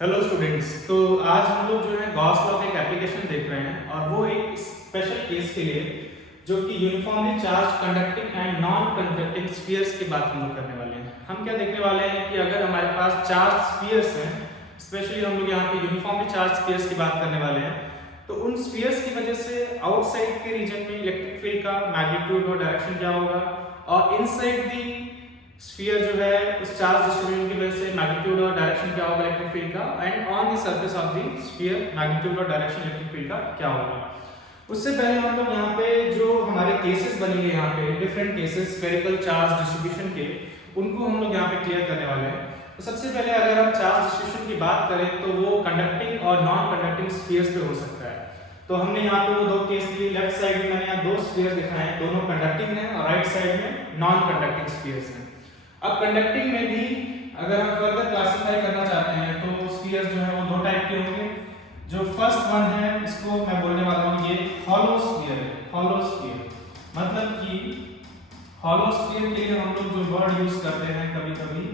Hello students. तो आज हम लोग जो है गॉस लॉ का एक एप्लीकेशन देख रहे हैं और वो एक स्पेशल केस के लिए जो कि uniformly charge conducting and non conducting spheres की बात हम लोग करने वाले हैं। हम क्या देखने वाले हैं कि अगर हमारे पास चार्ज स्फीयर्स हैं, स्पेशली हम लोग यहाँ पे यूनिफॉर्मली चार्ज स्फीयर्स की बात करने वाले हैं, तो उन स्फीयर्स की वजह से आउटसाइड के रीजन में इलेक्ट्रिक फील्ड का मैग्नीट्यूड और डायरेक्शन क्या होगा और इनसाइड दी स्फीयर जो है उस चार्ज डिस्ट्रीब्यूशन की वजह से मैग्नीट्यूड और डायरेक्शन क्या होगा इलेक्ट्रिक फील्ड का, and on the surface of the sphere magnitude और डायरेक्शन इलेक्ट्रिक फील्ड का क्या होगा। उससे पहले हम लोग यहाँ पे जो हमारे केसेस बनेंगे यहाँ पे different cases spherical charge distribution के, उनको हम लोग यहाँ पे क्लियर करने वाले हैं। तो सबसे पहले अगर हम चार्ज डिस्ट्रीब्यूशन की बात करें तो वो कंडक्टिंग और नॉन कंडक्टिंग स्फीयर्स पे हो सकता है। तो हमने यहाँ पे वो दो केस लिए, लेफ्ट साइड में मैंने यहाँ दो स्फीयर दिखाए हैं, दोनों कंडक्टिंग हैं और राइट साइड में नॉन कंडक्टिंग स्फीयर्स हैं। अब कंडक्टिंग में भी अगर हम फर्दर क्लासिफाई करना चाहते हैं तो स्फीयर्स जो है वो दो टाइप के होंगे। जो फर्स्ट वन है इसको मैं बोलने वाला हूँ ये हॉलो स्फीयर है। हॉलो स्फीयर मतलब कि हॉलो स्फीयर के लिए हम लोग जो वर्ड यूज करते हैं कभी कभी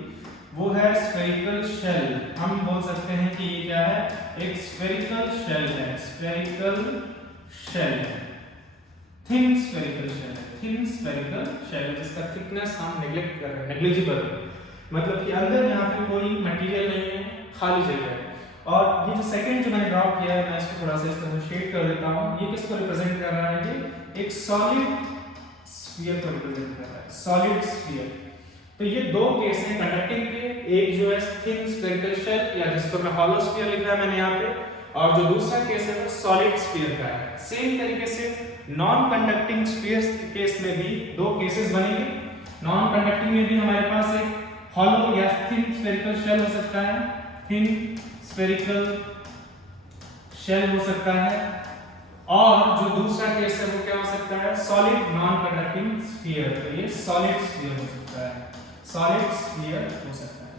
वो है स्फेरिकल शेल। हम बोल सकते हैं कि ये क्या है, एक स्फेरिकल शेल है। स्फेरिकल शेल है, थिन स्फेरिकल शेल है, थिन स्फेरिकल शेल जिसका थिकनेस हम नेग्लेक्ट कर रहे हैं, नेग्लिजिबल, मतलब कि अंदर यहाँ पे कोई मटेरियल नहीं है, खाली जगह है। और ये जो सेकंड जो मैंने ड्रॉ किया है मैं इसको थोड़ा सा इस तरह शेड कर देता हूँ। ये किसको रिप्रेजेंट कर रहा है, ये एक सॉलिड स्फीयर को रिप्रेजेंट कर रहा है, सॉलिड स्फीयर। तो ये दो केस हैं कंडक्टिंग के, एक जो है थिन स्फेरिकल शेल या जिसको मैं हॉलो स्फीयर लिखा है मैंने यहाँ पे, और जो दूसरा केस है वो सॉलिड स्फीयर का है। सेम तरीके से नॉन कंडक्टिंग स्फीयर्स के केस में भी दो केसेस बनेंगे। नॉन कंडक्टिंग में भी हमारे पास एक हॉलो या थिन स्फेरिकल शेल हो सकता है, थिन स्फेरिकल शेल हो सकता है, और जो दूसरा केस है वो क्या हो सकता है, सॉलिड नॉन कंडक्टिंग स्फीयर। तो ये सॉलिड स्फीयर हो सकता है, सॉलिड स्फीयर हो सकता है।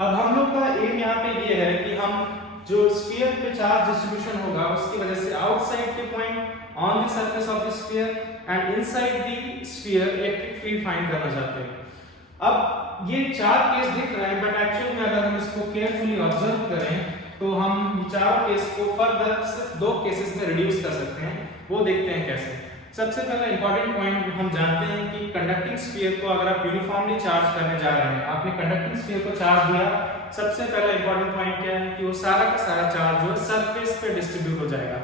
अब हम लोग का एम यहाँ पे ये है कि हम जो स्फीयर पे चार्ज डिस्ट्रीब्यूशन होगा उसकी वजह से आउटसाइड के point on the surface of the sphere and inside the sphere electric field find करना चाहते हैं। अब ये चार केस दिख रहे हैं बट एक्चुअल में अगर हम इसको केयरफुली ऑब्जर्व करें तो हम ये चारों केस को फर्दर सिर्फ दो केसेस में रिड्यूस कर सकते हैं। वो देखते हैं कैसे। सबसे पहला इंपॉर्टेंट पॉइंट हम जानते हैं कि कंडक्टिंग स्फीयर को अगर आप यूनिफॉर्मली चार्ज करने जा रहे हैं, आपने कंडक्टिंग स्फीयर को चार्ज दिया, सबसे पहला इंपॉर्टेंट पॉइंट क्या है कि वो सारा का सारा चार्ज जो है सरफेस पे डिस्ट्रीब्यूट हो जाएगा।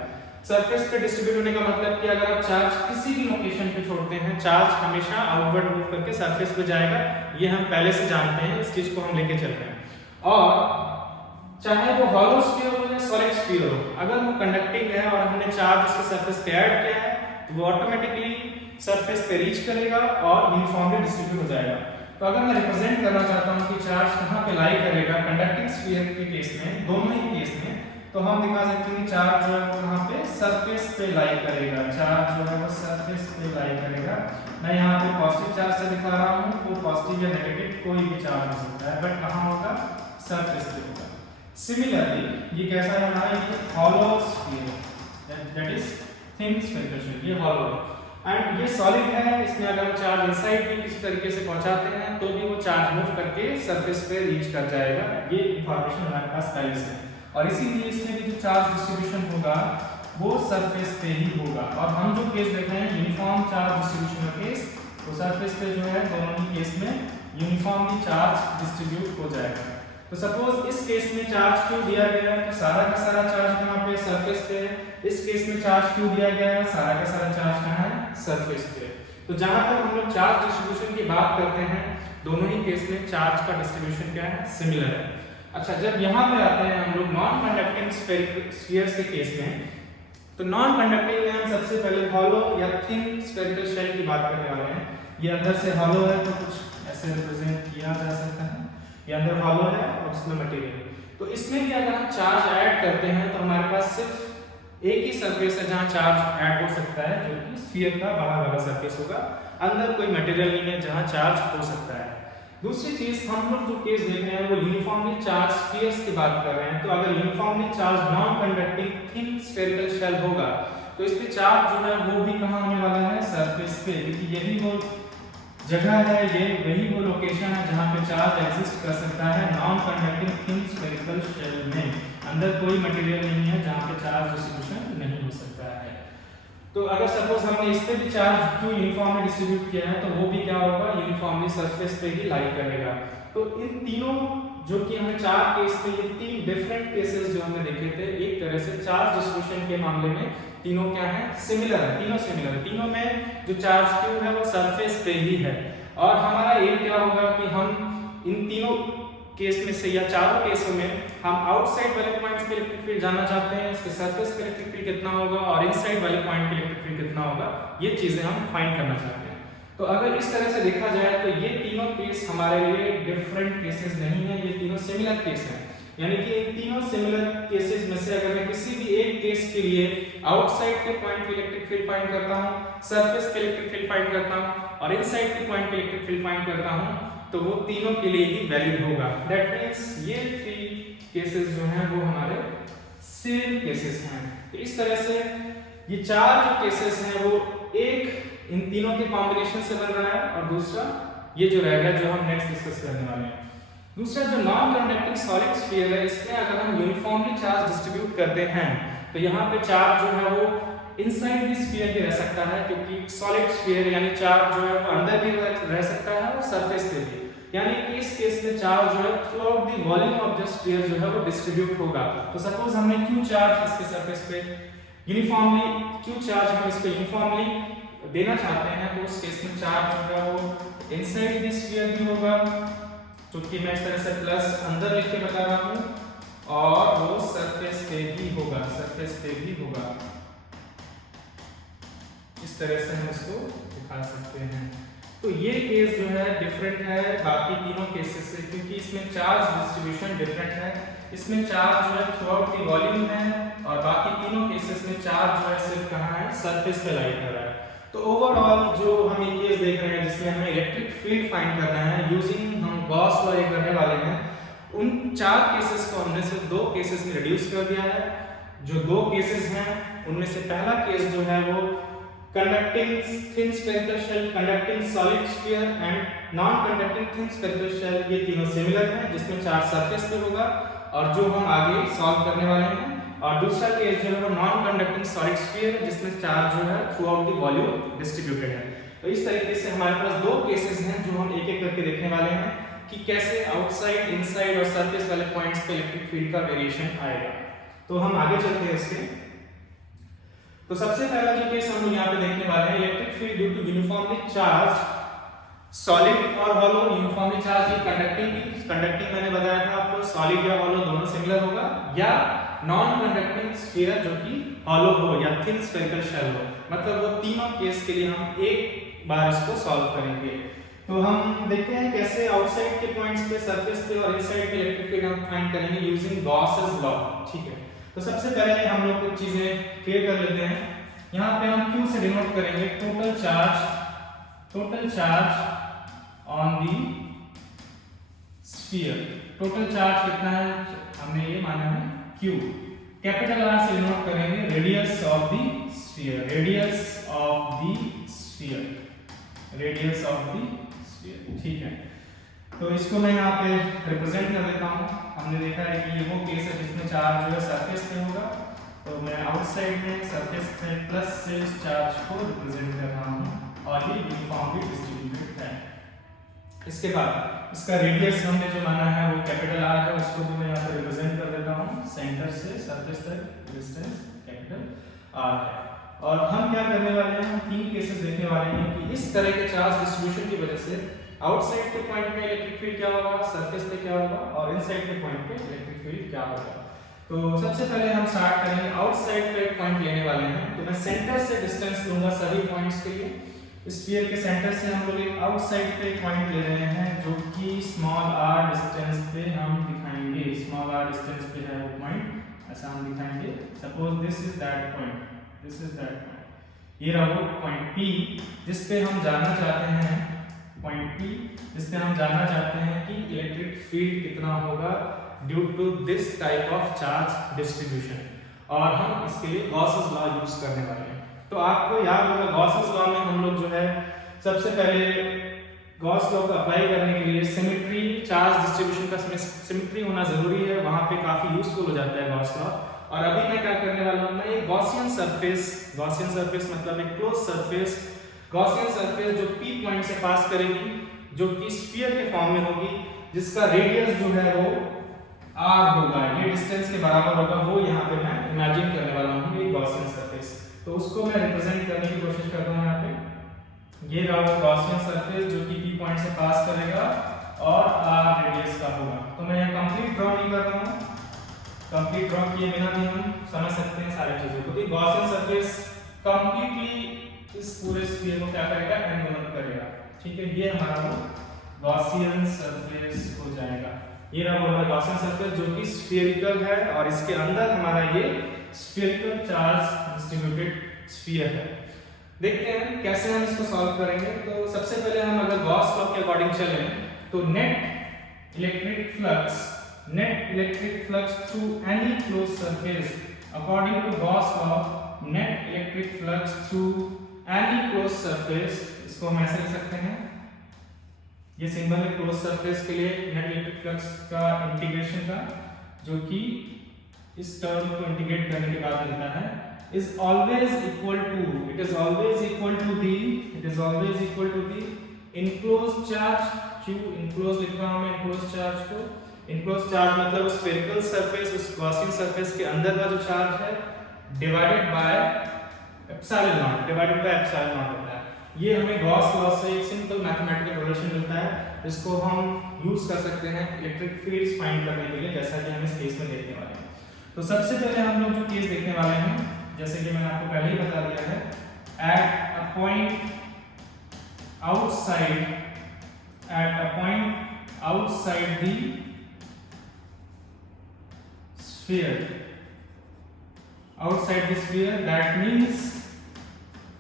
सरफेस पे डिस्ट्रीब्यूट होने का मतलब कि अगर आप चार्ज किसी भी लोकेशन पे छोड़ते हैं, चार्ज हमेशा आउटवर्ड मूव करके सरफेस पे जाएगा। ये हम पहले से जानते हैं, इस चीज को हम लेके चल रहे हैं। और चाहे वो हॉलो स्फीयर हो या सॉलिड स्फीयर हो, अगर वो कंडक्टिंग है और हमने चार्ज उसके सरफेस पे ऐड किया है तो वो ऑटोमेटिकली सरफेस पे रीच करेगा और यूनिफॉर्मली डिस्ट्रीब्यूट हो जाएगा। तो अगर मैं रिप्रेजेंट करना चाहता हूं कि चार्ज कहां पे लाई करेगा कंडक्टिंग स्फीयर के केस में, दोनों ही केस में, तो हम दिखा सकते हैं कि चार्ज जो है वो कहां पे सरफेस पे लाई करेगा। चार्ज जो है वो सरफेस पे लाई करेगा। मैं यहां पे पॉजिटिव चार्ज से दिखा रहा हूं, तो पॉजिटिव या नेगेटिव कोई भी चार्ज हो सकता है, बट कहां होगा, सरफेस पे होगा। सिमिलरली ये कैसा है हमारा, ये hollow sphere that is thin spherical shell, ये हॉलो है एंड ये सॉलिड है। इसमें अगर हम चार्ज इनसाइड भी किसी तरीके से पहुंचाते हैं तो भी वो चार्ज मूव करके सरफेस पे रीच कर जाएगा। ये इंफॉर्मेशन हमारे पास पहले से है और इसीलिए इसमें भी जो चार्ज डिस्ट्रीब्यूशन होगा वो सरफेस पे ही होगा। और हम जो केस देख रहे हैं यूनिफॉर्म चार्ज डिस्ट्रीब्यूशन का केस, तो सरफेस पे जो है दोनों ही केस में यूनिफॉर्मली चार्ज डिस्ट्रीब्यूट हो जाएगा। तो सपोज इस केस में चार्ज क्यों दिया गया है, तो सारा का सारा चार्ज कहाँ पे, सरफेस पे है। इस केस में चार्ज क्यों दिया गया है, सारा का सारा चार्ज कहाँ है, सरफेस पे। तो जहां पर हम लोग चार्ज डिस्ट्रीब्यूशन की बात करते हैं, दोनों ही केस में चार्ज का डिस्ट्रीब्यूशन क्या है, सिमिलर है। अच्छा, जब यहाँ पे आते हैं हम लोग नॉन कंडक्टिंग स्फीयर्स के केस में, तो नॉन कंडक्टिंग में हम सबसे पहले हॉलो या थिन स्फेरिकल शेल की बात करने वाले हैं। ये अंदर से हॉलो है तो कुछ ऐसे रिप्रेजेंट किया जा सकता है, ये अंदर हॉलो है और इसमें मटेरियल। तो इसमें भी अगर हम चार्ज ऐड करते हैं तो हमारे पास सिर्फ एक ही सरफेस है जहां चार्ज ऐड हो सकता है, जो कि स्फीयर का बड़ा वाला सरफेस होगा। अंदर कोई मटेरियल नहीं है जहां चार्ज हो सकता है। दूसरी चीज, हम लोग जो केस देख रहे हैं वो यूनिफॉर्मली चार्ज स्फीयर्स की बात कर रहे हैं। तो अगर uniformly charge non conducting thin spherical shell होगा तो इस पे चार्ज जो है वो भी कहां होने वाला है, सरफेस पे, क्योंकि यही वो जगह है, ये वही वो लोकेशन है जहां पे चार्ज एग्जिस्ट कर सकता है non conducting thin spherical shell में। अंदर कोई मटेरियल नहीं है जहाँ पे चार्ज डिस्ट्रीब्यूशन नहीं हो सकता है। तो अगर सपोज हमने इस पे भी चार्ज क्यों यूनिफॉर्मली डिस्ट्रीब्यूट किया है तो वो भी क्या होगा, यूनिफॉर्मली सरफेस पे ही लाई करेगा। तो इन तीनों जो कि हमें चार केस में, ये तीन डिफरेंट केसेस जो हमने देखे थे, एक तरह से चार्ज डिस्ट्रीब्यूशन के मामले में तीनों क्या है, सिमिलर है, तीनों सिमिलर है। तीनों में जो चार्ज क्यू है वो सरफेस पे ही है। और हमारा एम क्या होगा कि हम इन तीनों केस में से या चारों केसों में हम आउटसाइड वाले पॉइंट्स पे इलेक्ट्रिक फील्ड जानना चाहते हैं, इसके सरफेस पे इलेक्ट्रिक फील्ड कितना होगा और इनसाइड वाले पॉइंट पे इलेक्ट्रिक फील्ड कितना होगा, ये चीजें हम फाइंड करना चाहते हैं। तो अगर इस तरह से देखा जाए तो ये तीनों केस हमारे लिए डिफरेंट केसेस नहीं है, ये तीनों सिमिलर केस हैं। यानी कि इन तीनों सिमिलर केसेस में से अगर मैं किसी भी एक केस के लिए आउटसाइड के पॉइंट पे इलेक्ट्रिक फील्ड फाइंड करता हूं, सरफेस पे इलेक्ट्रिक फील्ड फाइंड करता हूं और इनसाइड के पॉइंट पे इलेक्ट्रिक फील्ड फाइंड करता हूं, तो वो तीनों के लिए ही वैलिड होगा। दैट मींस ये थ्री केसेस जो हैं वो हमारे सेम केसेस हैं। तो इस तरह से ये चार जो केसेस हैं वो एक इन तीनों के कॉम्बिनेशन से बन रहा है और दूसरा ये जो रह गया जो हम नेक्स्ट डिस्कस करने वाले हैं। दूसरा जो नॉन कंडक्टिंग सॉलिड स्फीयर है, इसमें अगर हम यूनिफॉर्मली चार्ज डिस्ट्रीब्यूट करते हैं तो यहाँ पे चार्ज जो है वो इनसाइड द स्फीयर भी रह सकता है, क्योंकि सॉलिड स्फीयर यानी चार्ज जो है वो अंदर भी रह सकता है और सरफेस पे भी। यानी कि इस केस में चार्ज जो है through out the volume of the sphere जो है वो डिस्ट्रीब्यूट होगा। तो सपोज हमने क्यू चार्ज इसके सरफेस पे यूनिफॉर्मली, क्यू चार्ज हम इस पे यूनिफॉर्मली देना चाहते हैं, तो उस केस में चार्ज जो है वो इनसाइड द स्फीयर भी होगा, क्योंकि मैं इस तरह से प्लस अंदर लिख के बता रहा हूं, और वो सरफेस पे भी होगा, सरफेस पे भी होगा। इस तरह से हम इसको दिखा सकते हैं। तो ये केस जो है डिफरेंट है बाकी तीनों केसेस से, क्योंकि इसमें चार्ज डिस्ट्रीब्यूशन डिफरेंट है। इसमें चार्ज जो है थ्रू आउट द वॉल्यूम है और बाकी तीनों केसेस में चार्ज जो है सिर्फ कहाँ है, सरफेस पे लाई कर रहा है। तो ओवरऑल जो हम ये केस देख रहे हैं जिसमें हमें इलेक्ट्रिक फील्ड फाइंड करना है यूजिंग हम गॉस लॉ करने वाले हैं, उन चार केसेस को हमने सिर्फ दो केसेस में रिड्यूस कर दिया है। जो दो केसेस हैं उनमें से पहला केस जो है वो conducting thin spherical shell, conducting solid sphere and non-conducting thin spherical shell, ये तीनों सिमिलर हैं जिसमें चार्ज सरफेस पे होगा और जो हम आगे सॉल्व करने वाले हैं। और दूसरा केस जो है वो नॉन कंडक्टिंग सॉलिड स्फीयर है जिसमें चार्ज जो है through out the volume distributed है। तो इस तरीके से हमारे पास दो केसेस हैं जो हम एक एक करके देखने वाले हैं कि कैसे आउटसाइड, इनसाइड और सरफेस वाले पॉइंट्स पे इलेक्ट्रिक फील्ड का वेरिएशन आएगा। तो हम आगे चलते हैं इसके। तो सबसे पहला जो केस हम यहाँ पे देखने वाले हैं, electric field due to uniformly charge solid और हॉलो। यूनिफॉर्मली चार्ज ये कंडक्टिंग मैंने बताया था आपको, सॉलिड या हॉलो दोनों सिमिलर होगा, या नॉन कंडक्टिंग स्फीयर जो कि हॉलो हो या थिन स्फेरिकल शेल हो। मतलब वो तीनों केस के लिए हम एक बार इसको सॉल्व करेंगे। तो हम देखते हैं कैसे आउटसाइड के पॉइंट्स पे, सरफेस पे और इनसाइड पे इलेक्ट्रिक फील्ड हम फाइंड करेंगे यूजिंग गॉस's लॉ। ठीक है, तो सबसे पहले हम लोग कुछ चीजें क्लियर कर लेते हैं। यहाँ पे हम Q से डिनोट करेंगे total charge on the sphere. Total charge कितना है हमने ये माना है Q। कैपिटल R से डिनोट करेंगे radius of the sphere, radius of the sphere, radius of the sphere. ठीक है, तो इसको मैं यहाँ पे रिप्रेजेंट कर देता हूँ। हमने देखा है कि ये वो केस है जिसमें चार्ज जो है सरफेस पे होगा, तो मैं आउटसाइड में सरफेस पे प्लस से इस चार्ज को रिप्रेजेंट कर रहा हूँ और ये यूनिफॉर्मली डिस्ट्रीब्यूटेड है। इसके बाद इसका रेडियस हमने जो माना है वो कैपिटल R है, उसको भी मैं यहाँ पे रिप्रेजेंट कर देता हूँ। सेंटर से सरफेस तक डिस्टेंस कैपिटल R है। और हम क्या करने वाले हैं, हम तीन केसेस देखने वाले हैं कि इस तरह के चार्ज डिस्ट्रीब्यूशन की वजह से आउटसाइड के पॉइंट पे इलेक्ट्रिक फील्ड क्या होगा, सरफेस पे क्या होगा और इनसाइड के पॉइंट पे इलेक्ट्रिक फील्ड क्या होगा। तो सबसे पहले हम स्टार्ट करेंगे आउटसाइड पे एक पॉइंट लेने वाले हैं। तो मैं सेंटर से डिस्टेंस लूंगा सभी पॉइंट्स के लिए। स्फीयर के सेंटर से हम लोग एक आउटसाइड पे पॉइंट ले रहे हैं जो कि स्मॉल r डिस्टेंस पे हम दिखाएंगे। स्मॉल r डिस्टेंस पे है वो पॉइंट, ऐसा हम दिखाएंगे। Suppose this is that point, this is that point. ये रहा वो पॉइंट P जिस पे हम जानना चाहते हैं, पॉइंट P जिससे हम जानना चाहते हैं कि इलेक्ट्रिक फील्ड कितना होगा due to this type of charge distribution. और हम इसके लिए गॉस's लॉ यूज करने वाले हैं। तो आपको याद होगा गॉस's लॉ में हम लोग जो है सबसे पहले गॉस लॉ को अप्लाई करने के लिए सिमेट्री, चार्ज डिस्ट्रीब्यूशन का सिमेट्री होना जरूरी है, वहां पे काफी यूजफुल हो जाता है गॉस लॉ। और अभी मैं क्या करने वाला हूं, मैं एक गॉसियन सरफेस मतलब एक क्लोज सरफेस, गॉसियन सरफेस जो P पॉइंट से पास करेगी, जो कि स्फीयर के फॉर्म में होगी, जिसका रेडियस जो है वो r होगा, ये डिस्टेंस के बराबर होगा, वो यहाँ पे मैं इमेजिन करने वाला हूँ ये गॉसियन सरफेस। तो उसको मैं रिप्रेजेंट करने की कोशिश कर रहा हूँ यहाँ पे। ये रहा गॉसियन सरफेस जो कि P पॉइंट से पास करेगा और r रेडियस का होगा। तो मैं यहाँ कंप्लीट ड्रॉ नहीं कर रहा हूँ, कंप्लीट ड्रॉ किए बिना भी हम समझ सकते हैं सारी चीजों को। तो गॉसियन सरफेस कंप्लीटली इस पूरे स्फीयर को क्या करेगा, एनवेलप करेगा। ठीक है, ये हमारा वो गॉसियन सरफेस हो जाएगा। ये रहा वो गॉसियन सरफेस जो कि स्फीयरिकल है और इसके अंदर हमारा ये स्फीयरिकल चार्ज डिस्ट्रीब्यूटेड स्फीयर है। देखते हैं कैसे हम इसको सॉल्व करेंगे। तो सबसे पहले हम अगर गॉस लॉ के अकॉर्डिंग चलें तो net electric flux through any close surface according to Gauss law, net electric flux through any close surface, इसको हम ऐसे लिख सकते हैं, ये सिंबल है क्लोज सरफेस के लिए नेट इलेक्ट्रिक फ्लक्स का इंटीग्रेशन का, जो कि इस टर्म को इंटीग्रेट करने के बाद मिलता है, is always equal to the enclosed charge q, enclosed लिख रहा हूं मैं enclosed charge को, enclosed charge मतलब स्फेरिकल सरफेस, उस गॉसियन सरफेस के अंदर का जो चार्ज है डिवाइडेड बाय एप्सिलॉन नॉट होता है। ये हमें गॉस लॉ से एक सिंपल मैथमेटिकल रिलेशन मिलता है, जिसको हम यूज कर सकते हैं इलेक्ट्रिक फील्ड्स फाइंड करने के लिए, जैसा कि हम इस केस में देखने वाले हैं। तो सबसे पहले हम लोग जो केस देखने वाले हैं, जैसे कि मैंने आपको पहले ही बता दिया है, at a point outside the sphere, that means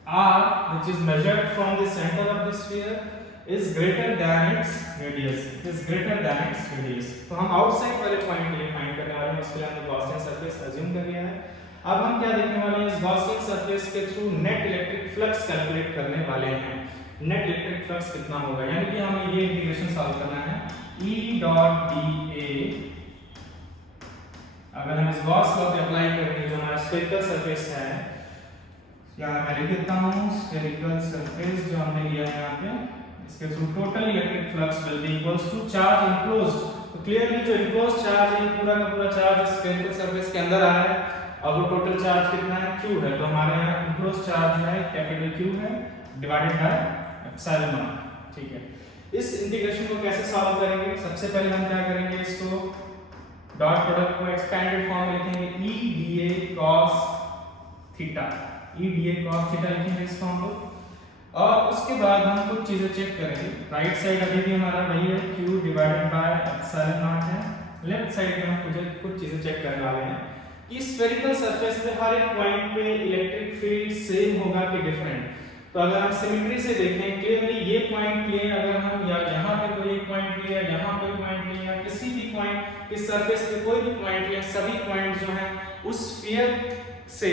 r, which is measured from the center of the sphere, is greater than its radius। तो हम आउटसाइड वाले पॉइंट के लिए फाइंड करने वाले हैं, उसके लिए हमने गॉसियन सरफेस अज्यूम कर लिया है। अब हम क्या देखने वाले हैं, इस गॉसियन सरफेस के through net electric flux calculate करने वाले हैं। नेट इलेक्ट्रिक फ्लक्स कितना होगा, यानी कि हमें ये इंटीग्रेशन सॉल्व करना है। E डॉट dA, अगर हम इस गॉस लॉ पे अप्लाई करेंगे, जो हमारा स्फेरिकल सरफेस है, यहाँ मैं लिख देता हूँ स्फेरिकल सरफेस जो हमने लिया है यहाँ पे, इसके through total electric flux will be equals to charge enclosed. तो क्लियरली जो इनक्लोज्ड चार्ज है, पूरा का पूरा चार्ज स्फेरिकल सरफेस के अंदर आ रहा है, और वो टोटल चार्ज कितना है, Q है। तो हमारे यहाँ इनक्लोज्ड चार्ज है कैपिटल Q है डिवाइडेड बाय एप्सिलॉन नॉट। ठीक है, इस इंटीग्रेशन को कैसे सॉल्व करेंगे, सबसे पहले हम क्या करेंगे, इसको डॉट प्रोडक्ट को एक्सपेंडेड फॉर्म में लिखेंगे, E dA cos थीटा, लिखेंगे इसको हम लोग। और उसके बाद हम कुछ चीजें चेक करेंगे। राइट साइड अभी भी हमारा वही है, Q divided bye epsilon not है। लेफ्ट साइड में हम कुछ चीजें चेक करने वाले हैं कि स्फेरिकल सरफेस पे हर एक पॉइंट पे इलेक्ट्रिक फील्ड सेम होगा कि डिफरेंट। तो अगर हम सिमेट्री से देखें क्लियरली, ये पॉइंट लिए अगर हम या यहाँ पे कोई एक पॉइंट लिया, यहाँ पे पॉइंट लिया, किसी भी पॉइंट इस सरफेस पे कोई भी पॉइंट लिया, सभी पॉइंट जो हैं उस स्फीयर से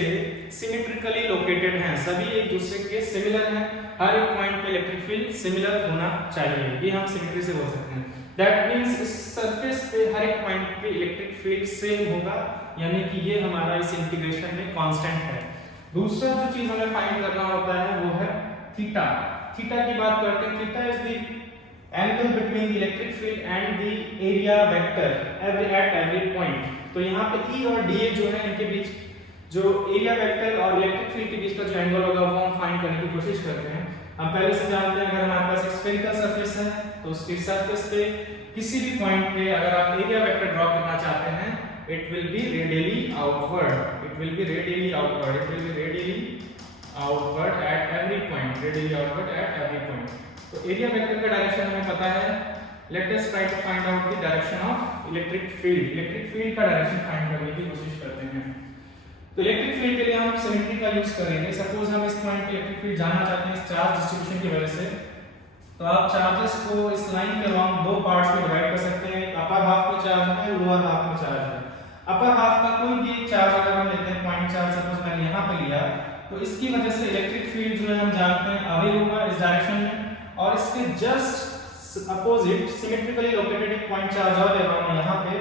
सिमेट्रिकली लोकेटेड हैं, सभी एक दूसरे के सिमिलर हैं, हर एक पॉइंट पे इलेक्ट्रिक फील्ड सिमिलर होना चाहिए, ये हम सिमेट्री से बोल सकते हैं। दैट मींस इस सरफेस पे हर एक पॉइंट पे इलेक्ट्रिक फील्ड सेम होगा, यानी कि ये हमारा इस इंटीग्रेशन में कांस्टेंट है। दूसरा जो चीज हमें फाइंड करना होता है वो है थीटा। थीटा की बात करते हैं, theta is the angle between the electric field and the area vector at every point. तो यहाँ पे E और dA जो है, इनके बीच जो एरिया वेक्टर और इलेक्ट्रिक फील्ड के बीच का जो एंगल होगा वो हम फाइंड करने की कोशिश करते हैं। हम पहले से जानते हैं, अगर हमारे पास एक स्फेरिकल सरफेस है तो उसकी सरफेस पे किसी भी पॉइंट पे अगर आप एरिया वेक्टर ड्रॉ करना चाहते हैं, it will be radially outward at every point। तो एरिया वेक्टर का डायरेक्शन हमें पता है। Let us try to find out the direction of electric field का डायरेक्शन फाइंड करने की कोशिश करते हैं। तो इलेक्ट्रिक फील्ड के लिए हम सिमेट्री का यूज करेंगे। सपोज हम इस पॉइंट पे इलेक्ट्रिक फील्ड जानना चाहते हैं इस चार्ज डिस्ट्रीब्यूशन की वजह से, तो आप चार्जेस को इस लाइन के अलोंग दो पार्ट्स में डिवाइड कर सकते हैं। अपर हाफ में चार्ज है, लोअर हाफ में चार्ज है। अपर हाफ का कोई भी एक चार्ज अगर हम लेते हैं, पॉइंट चार्ज सपोज मैंने यहाँ पे लिया, तो इसकी वजह से इलेक्ट्रिक फील्ड जो है हम जानते हैं अवे होगा इस डायरेक्शन में, और इसके जस्ट अपोजिट सिमेट्रिकली लोकेटेड एक पॉइंट चार्ज और ले रहा हूं यहां पे,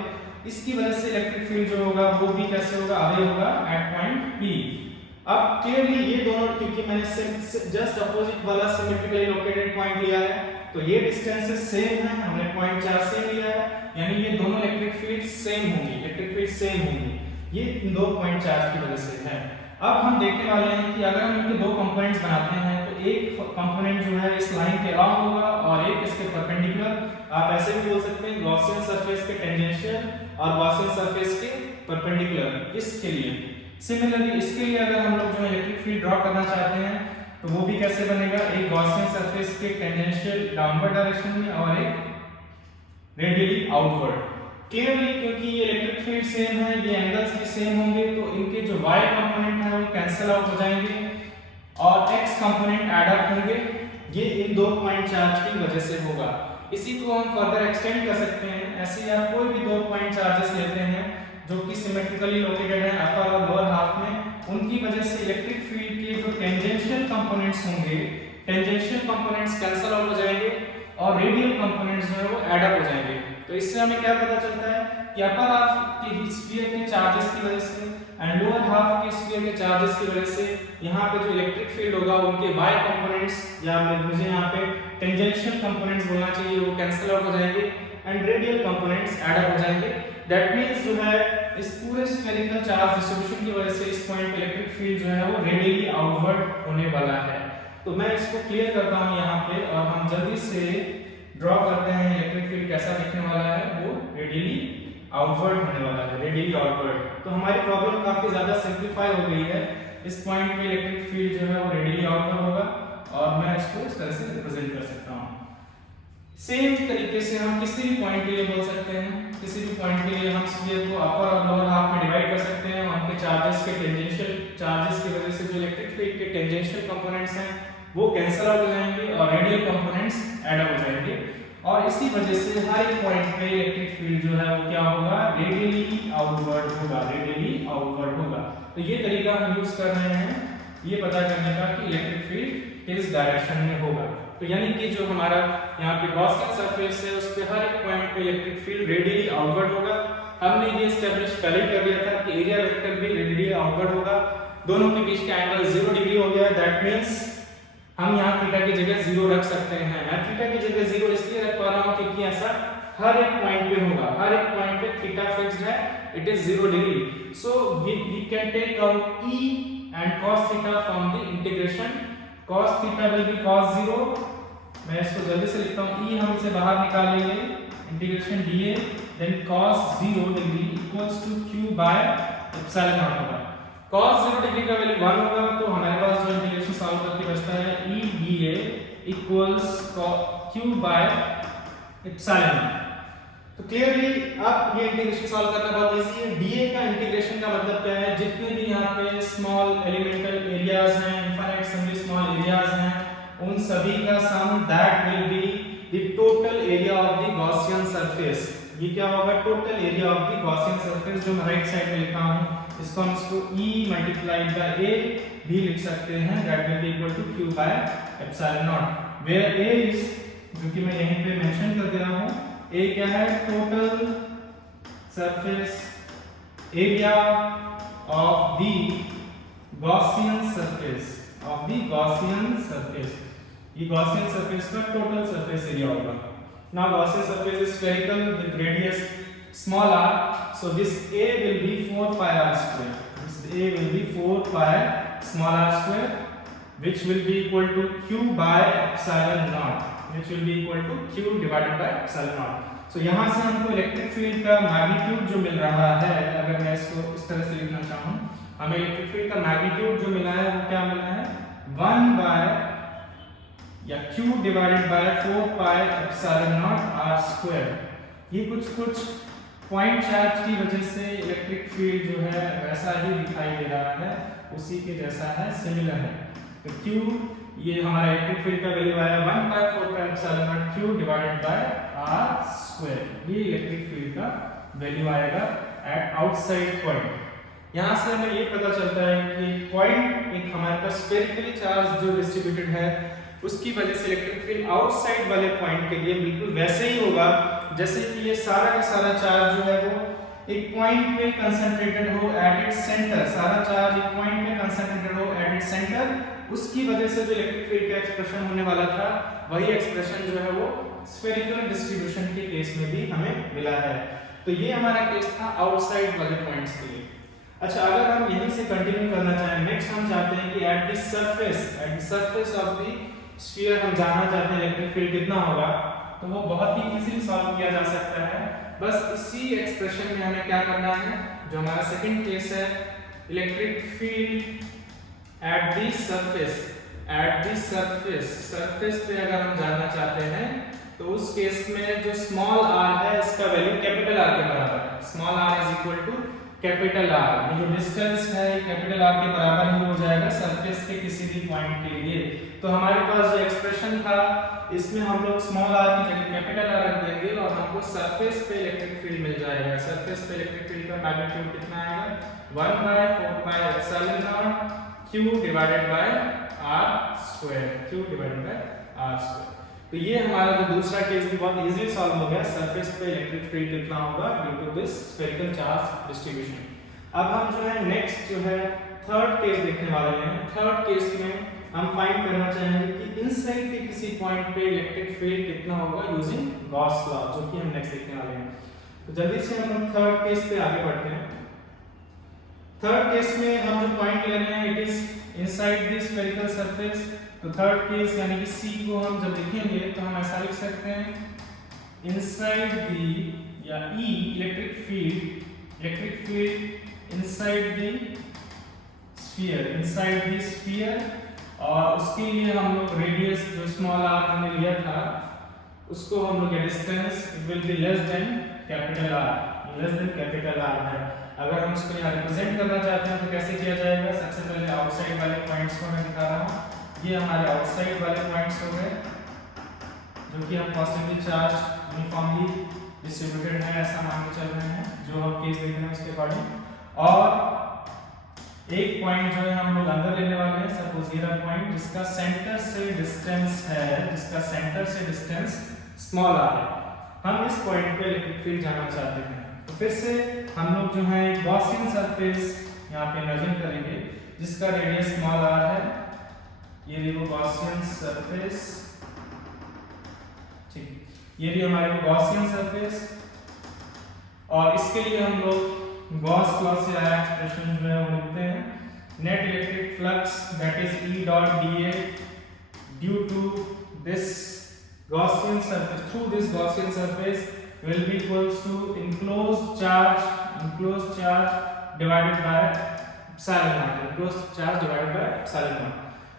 इसकी वजह से इलेक्ट्रिक फील्ड जो होगा वो भी कैसे होगा, आगे होगा एट पॉइंट P। अब क्लियरली ये दोनों, क्योंकि मैंने जस्ट अपोजिट वाला सिमेट्रिकली लोकेटेड पॉइंट लिया है तो ये डिस्टेंसेस सेम है, हमने पॉइंट चार्ज सेम लिया है, यानी ये दोनों इलेक्ट्रिक फील्ड सेम होंगी, इलेक्ट्रिक फील्ड सेम होंगी, ये इन दो पॉइंट चार्ज की वजह से है। अब हम देखने वाले हैं कि अगर हम इनके दो कंपोनेंट्स बनाते हैं तो एक कंपोनेंट जो है इस लाइन के अराउंड होगा और एक इसके परपेंडिकुलर। आप ऐसे भी बोल सकते हैं गॉसियन सरफेस के टेंजेंशियल और गॉसियन सरफेस के परपेंडिकुलर। इसके लिए सिमिलरली इसके लिए अगर हम लोग जो इलेक्ट्रिक फील्ड ड्रॉ करना चाहते हैं तो वो भी कैसे बनेगा, एक गॉसियन सरफेस के टेंजेंशियल डाउनवर्ड डायरेक्शन में और एक रेडियली आउटवर्ड। क्लियरली क्योंकि ये इलेक्ट्रिक फील्ड सेम है, ये एंगल्स भी सेम होंगे तो इनके जो y कंपोनेंट है वो कैंसिल आउट हो जाएंगे और x कंपोनेंट ऐड अप होंगे, ये इन दो पॉइंट चार्ज की वजह से होगा। इसी को हम फर्दर एक्सटेंड कर सकते हैं, ऐसे आप कोई भी दो पॉइंट चार्जेस लेते हैं जो कि सिमेट्रिकली लोकेटेड है अपर और लोअर हाफ में, उनकी वजह से इलेक्ट्रिक फील्ड के जो टेंजेंशियल कंपोनेंट्स होंगे, टेंजेंशियल कंपोनेंट्स कैंसिल आउट हो जाएंगे और रेडियल कंपोनेंट्स जो है वो ऐड अप हो जाएंगे। तो इससे हमें क्या पता चलता है कि अपर हाफ के स्फीयर के चार्जेस की वजह से एंड लोअर हाफ के स्फीयर के चार्जेस की वजह से यहाँ पे जो इलेक्ट्रिक फील्ड होगा उनके y कंपोनेंट्स या मुझे यहाँ पे टेंजेंशियल कंपोनेंट्स बोलना चाहिए वो कैंसिल आउट हो जाएंगे and radial components add up हो जाएंगे। दैट मींस जो है इस पूरे स्फेरिकल चार्ज डिस्ट्रीब्यूशन की वजह से इस पॉइंट पे इलेक्ट्रिक फील्ड जो है वो रेडियली आउटवर्ड होने वाला है। तो मैं इसको क्लियर करता हूँ यहाँ पे और हम जल्दी से ड्रॉ करते हैं इलेक्ट्रिक फील्ड कैसा दिखने वाला है, वो रेडियली आउटवर्ड होने वाला है, रेडियली आउटवर्ड। तो हमारी प्रॉब्लम काफी ज्यादा सिंपलीफाई हो गई है, इस पॉइंट पे इलेक्ट्रिक फील्ड जो है वो रेडियली आउटवर्ड होगा और मैं इसको इस तरह से रिप्रेजेंट कर सकता हूँ। सेम तरीके से हम किसी भी पॉइंट के लिए बोल सकते हैं, किसी भी पॉइंट के लिए हम स्फीयर को अपर और लोअर हाफ में डिवाइड कर सकते हैं, उनके चार्जेस के टेंजेंशियल चार्जेस की वजह से जो इलेक्ट्रिक फील्ड के टेंजेंशियल कंपोनेंट्स हैं वो कैंसिल आउट हो जाएंगे और रेडियल कंपोनेंट्स ऐड अप हो जाएंगे और इसी वजह से हर एक पॉइंट पे इलेक्ट्रिक फील्ड जो है वो क्या होगा, रेडियली आउटवर्ड होगा, रेडियली आउटवर्ड होगा। तो ये तरीका हम यूज कर रहे हैं ये पता करने का कि इलेक्ट्रिक फील्ड किस डायरेक्शन में होगा। तो यानी कि जो हमारा यहाँ पे गॉसियन सरफेस है उस पे हर एक पॉइंट पे इलेक्ट्रिक फील्ड रेडियली आउटवर्ड होगा। हमने ये एस्टैब्लिश पहले कर दिया था कि एरिया वेक्टर भी रेडियली आउटवर्ड होगा, दोनों के बीच का एंगल 0 डिग्री हो गया। दैट मींस हम यहाँ थीटा की जगह 0 रख सकते हैं। मैं थीटा की जगह 0 इसलिए रख पा रहा हूँ क्योंकि ऐसा हर एक पॉइंट पे होगा, हर एक पॉइंट पे थीटा फिक्स्ड है, it is 0 degree. So we can take out e and cos theta from the integration. Cos theta will be cos 0, मैं इसको जल्दी से लिखता हूँ, e हम इसे बाहर निकाल लेंगे, integration dA then cos 0 degree equals to q by epsilon naught होगा। cos 0 डिग्री का वैल्यू 1 होगा तो हमारे पास जो इंटीग्रेशन सॉल्व करके बचता है e dA equals q by epsilon। तो क्लियरली अब ये इंटीग्रेशन सॉल्व करना बहुत इजी है। dA का इंटीग्रेशन का मतलब क्या है, जितने भी यहाँ पे स्मॉल एलिमेंटल एरियाज हैं, इनफाइनाइट सभी स्मॉल एरियाज हैं, उन सभी का sum that will be the total area of the Gaussian surface. ये क्या होगा, total area of the Gaussian surface, जो मैं राइट साइड में लिखा हूँ इसको हम इसको e मल्टीप्लाइड बाय a भी लिख सकते हैं, that will be equal to q by epsilon naught, where a is, जो कि मैं यहीं पे मेंशन कर दे रहा हूँ, A क्या है, total surface area of the Gaussian surface, of the Gaussian surface. ये गॉसियन सरफेस का टोटल सरफेस एरिया होगा। Now Gaussian surface is spherical with radius small r, so this A will be 4 pi r square, this A will be 4 pi small r square, which will be equal to q by epsilon naught, which will be equal to q divided by epsilon naught। So यहाँ से हमको electric field का magnitude जो मिल रहा है, अगर मैं इसको इस तरह से लिखना चाहूँ, हमें इलेक्ट्रिक फील्ड का मैग्नीट्यूड जो मिला है वो क्या मिला है, 1 बाय या q divided bye 4 pi epsilon not r square. ये कुछ पॉइंट चार्ज की वजह से इलेक्ट्रिक फील्ड जो है वैसा ही दिखाई दे रहा है, उसी के जैसा है, सिमिलर है। तो q ये हमारा इलेक्ट्रिक फील्ड का वैल्यू आया 1 by 4 pi epsilon naught q divided by r square. ये इलेक्ट्रिक फील्ड का वैल्यू आएगा एट आउटसाइड पॉइंट। यहाँ से हमें ये पता चलता है कि पॉइंट एक हमारे पास स्फेरिकली चार्ज जो डिस्ट्रीब्यूटेड है उसकी वजह से इलेक्ट्रिक फील्ड आउटसाइड वाले पॉइंट के लिए बिल्कुल वैसे ही होगा जैसे कि ये सारा का सारा चार्ज जो है वो एक पॉइंट पे कंसंट्रेटेड हो एट इट्स सेंटर, सारा चार्ज एक पॉइंट पे कंसंट्रेटेड हो एट इट्स सेंटर, उसकी वजह से जो इलेक्ट्रिक फील्ड का एक्सप्रेशन होने वाला था वही एक्सप्रेशन जो है वो स्फेरिकल डिस्ट्रीब्यूशन के केस में भी हमें मिला है। तो ये हमारा केस था आउटसाइड वाले पॉइंट्स के लिए। अच्छा, अगर हम यहीं से कंटिन्यू करना चाहें, नेक्स्ट हम चाहते हैं कि at the surface of the sphere हम जानना चाहते हैं इलेक्ट्रिक फील्ड कितना होगा, तो वो बहुत ही इजीली सॉल्व किया जा सकता है। बस इसी एक्सप्रेशन में हमें क्या करना है, जो हमारा सेकंड केस है electric field at the surface पे अगर हम जानना चाहते हैं तो उस केस में जो स्मॉल r है इसका वैल्यू कैपिटल R के बराबर है। Small r is equal to capital R, ये जो डिस्टेंस है कैपिटल R के बराबर ही हो जाएगा सरफेस के किसी भी पॉइंट के लिए। तो हमारे पास जो एक्सप्रेशन था इसमें हम लोग स्मॉल r की जगह कैपिटल R रख देंगे और हमको सरफेस पे इलेक्ट्रिक फील्ड मिल जाएगा। सरफेस पे इलेक्ट्रिक फील्ड का मैग्नीट्यूड कितना आएगा, 1/4πε0 q divided by r square. तो ये हमारा जो दूसरा केस भी बहुत इजीली सॉल्व हो गया, सरफेस पे इलेक्ट्रिक फील्ड कितना होगा due to this spherical charge distribution. अब हम जो है नेक्स्ट जो है थर्ड केस देखने वाले हैं। थर्ड केस में हम फाइंड करना चाहेंगे कि इनसाइड के किसी पॉइंट पे इलेक्ट्रिक फील्ड कितना होगा यूजिंग गॉस लॉ, जो कि हम नेक्स्ट देखने वाले हैं। तो जल्दी से हम थर्ड केस पे आगे बढ़ते हैं। थर्ड केस में हम जो पॉइंट ले रहे हैं it is inside the spherical surface. तो थर्ड केस यानी कि C को हम जब लिखेंगे तो हम ऐसा लिख सकते हैं इनसाइड द या E electric field inside the sphere, और उसके लिए हम लोग रेडियस जो स्मॉल r हमने लिया था उसको हम लोग distance will be less than capital R है। अगर हम इसको यहाँ रिप्रेजेंट करना चाहते हैं तो कैसे किया जाएगा, सबसे पहले आउटसाइड वाले पॉइंट्स को मैं दिखा रहा हूँ। ये हमारे आउटसाइड वाले पॉइंट्स हो गए जो कि हम पॉजिटिवली चार्ज यूनिफॉर्मली डिस्ट्रीब्यूटेड है ऐसा मान के चल रहे हैं, जो हम केस देख रहे हैं उसके अकॉर्डिंग। और एक पॉइंट जो है हम लोग अंदर लेने वाले हैं, सपोज ये पॉइंट जिसका सेंटर से डिस्टेंस स्मॉल r है। हम इस पॉइंट पे इलेक्ट्रिक फील्ड जानना चाहते हैं। तो फिर से हम लोग जो है गॉसियन सरफेस यहाँ पे इमेजिन करेंगे जिसका रेडियस स्मॉल r है। ये देखो गॉसियन सरफेस, ठीक, ये भी हमारे गॉसियन सरफेस, और इसके लिए हम लोग गॉस लॉ से आया एक्सप्रेशन जो है वो लिखते हैं net electric flux that is E dot dA due to this Gaussian surface through this Gaussian surface will be equals to enclosed charge divided by epsilon naught।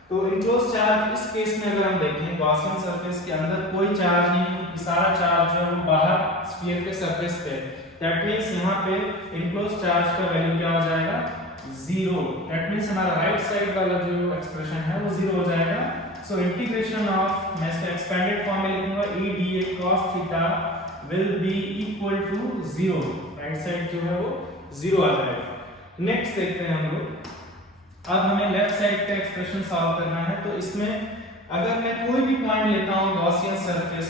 तो enclosed चार्ज इस case में अगर हम देखें गॉसियन सरफेस के अंदर कोई charge नहीं, सारा चार्ज जो है वो बाहर स्फीयर के सरफेस पे, दैट मींस यहाँ पे enclosed चार्ज का वैल्यू क्या हो जाएगा, 0। दैट मींस हमारा राइट साइड वाला जो एक्सप्रेशन है वो 0 हो जाएगा। सो इंटीग्रेशन ऑफ, मैं इसका एक्सपेंडेड फॉर्म में लिखूंगा E dA cos theta will be equal to 0, right side जो है वो 0 आ जाएगा। नेक्स्ट देखते हैं हम लोग, अब हमें लेफ्ट साइड का एक्सप्रेशन सॉल्व करना है। तो इसमें अगर मैं कोई भी पॉइंट लेता हूँ गॉसियन सरफेस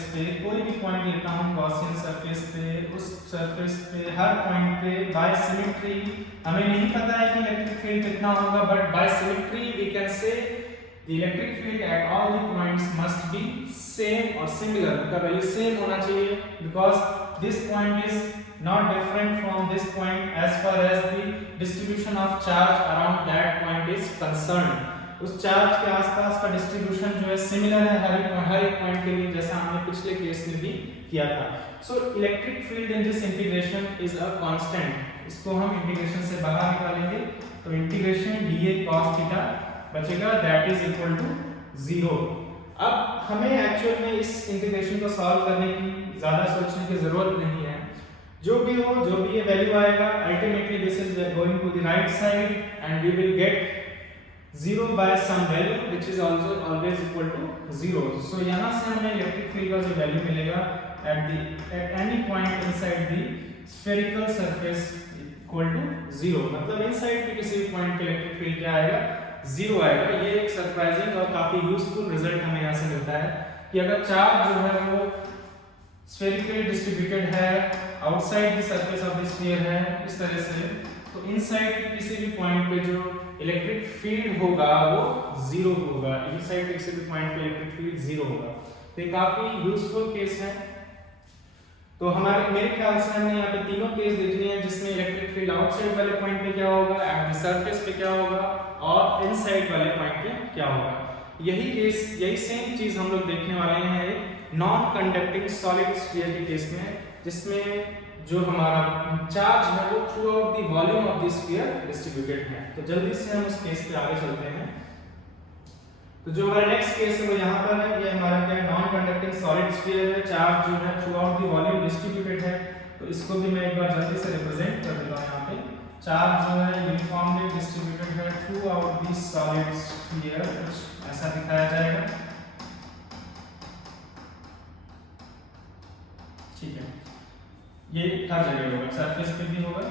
पे, उस सरफेस पे हर पॉइंट पे बाय सिमेट्री हमें नहीं पता है कि इलेक्ट्रिक फील्ड कितना होगा, but by symmetry we can say the electric field at all the points must be same or similar, उनका वैल्यू सेम होना चाहिए, because this point is not different from this point as far as the distribution of charge around that point is concerned। उस charge के आसपास का distribution जो है similar है हर एक पॉइंट के लिए, जैसा हमने पिछले केस में भी किया था। सो electric field in this integration is a constant, इसको हम इंटीग्रेशन से बाहर निकालेंगे तो इंटीग्रेशन dA cos थीटा बचेगा, दैट इज इक्वल टू 0। अब हमें एक्चुअल में इस इंटीग्रेशन को सॉल्व करने की ज्यादा सोचने की जरूरत नहीं है, जो भी ये वैल्यू आएगा ultimately this is going to the right side and we will get 0 by some value which is also always equal to 0। सो यहां से हमें इलेक्ट्रिक फील्ड का जो वैल्यू मिलेगा at any point inside the spherical surface equal to 0, मतलब inside के किसी भी पॉइंट पे इलेक्ट्रिक फील्ड क्या आएगा, जीरो आएगा। ये एक सरप्राइजिंग और काफी यूजफुल रिजल्ट हमें यहाँ से मिलता है कि अगर चार्ज जो है वो स्फेरिकली डिस्ट्रीब्यूटेड है, outside the surface of the sphere है इस तरह से, तो इनसाइड के किसी भी पॉइंट पे जो इलेक्ट्रिक फील्ड होगा वो जीरो होगा, इनसाइड के किसी भी पॉइंट पे इलेक्ट्रिक फील्ड जीरो होगा। तो ये काफी यूजफुल केस है। तो हमारे मेरे ख्याल से हमने यहाँ पे तीनों केस देख लिए हैं जिसमें इलेक्ट्रिक फील्ड आउटसाइड वाले पॉइंट पे क्या होगा, एट द सरफेस पे क्या होगा और इनसाइड वाले पॉइंट पे क्या होगा। यही केस, यही सेम चीज हम लोग देखने वाले हैं एक नॉन कंडक्टिंग सॉलिड स्फीयर के केस में, जिसमें जो हमारा चार्ज है वो through out the volume of the sphere distributed है। तो जल्दी से हम उस केस पे आगे चलते हैं। तो जो हमारा नेक्स्ट केस है वो यहाँ पर है, ये हमारा क्या है, नॉन कंडक्टिंग सॉलिड स्फीयर है, चार्ज जो है through out the volume distributed है। तो इसको भी मैं एक बार जल्दी से रिप्रेजेंट कर देता हूँ। यहाँ पे चार्ज जो है यूनिफॉर्मली डिस्ट्रीब्यूटेड है through out the solid sphere, कुछ ऐसा दिखाया जाएगा। ठीक है, ये हर जगह होगा, सरफेस पे भी होगा।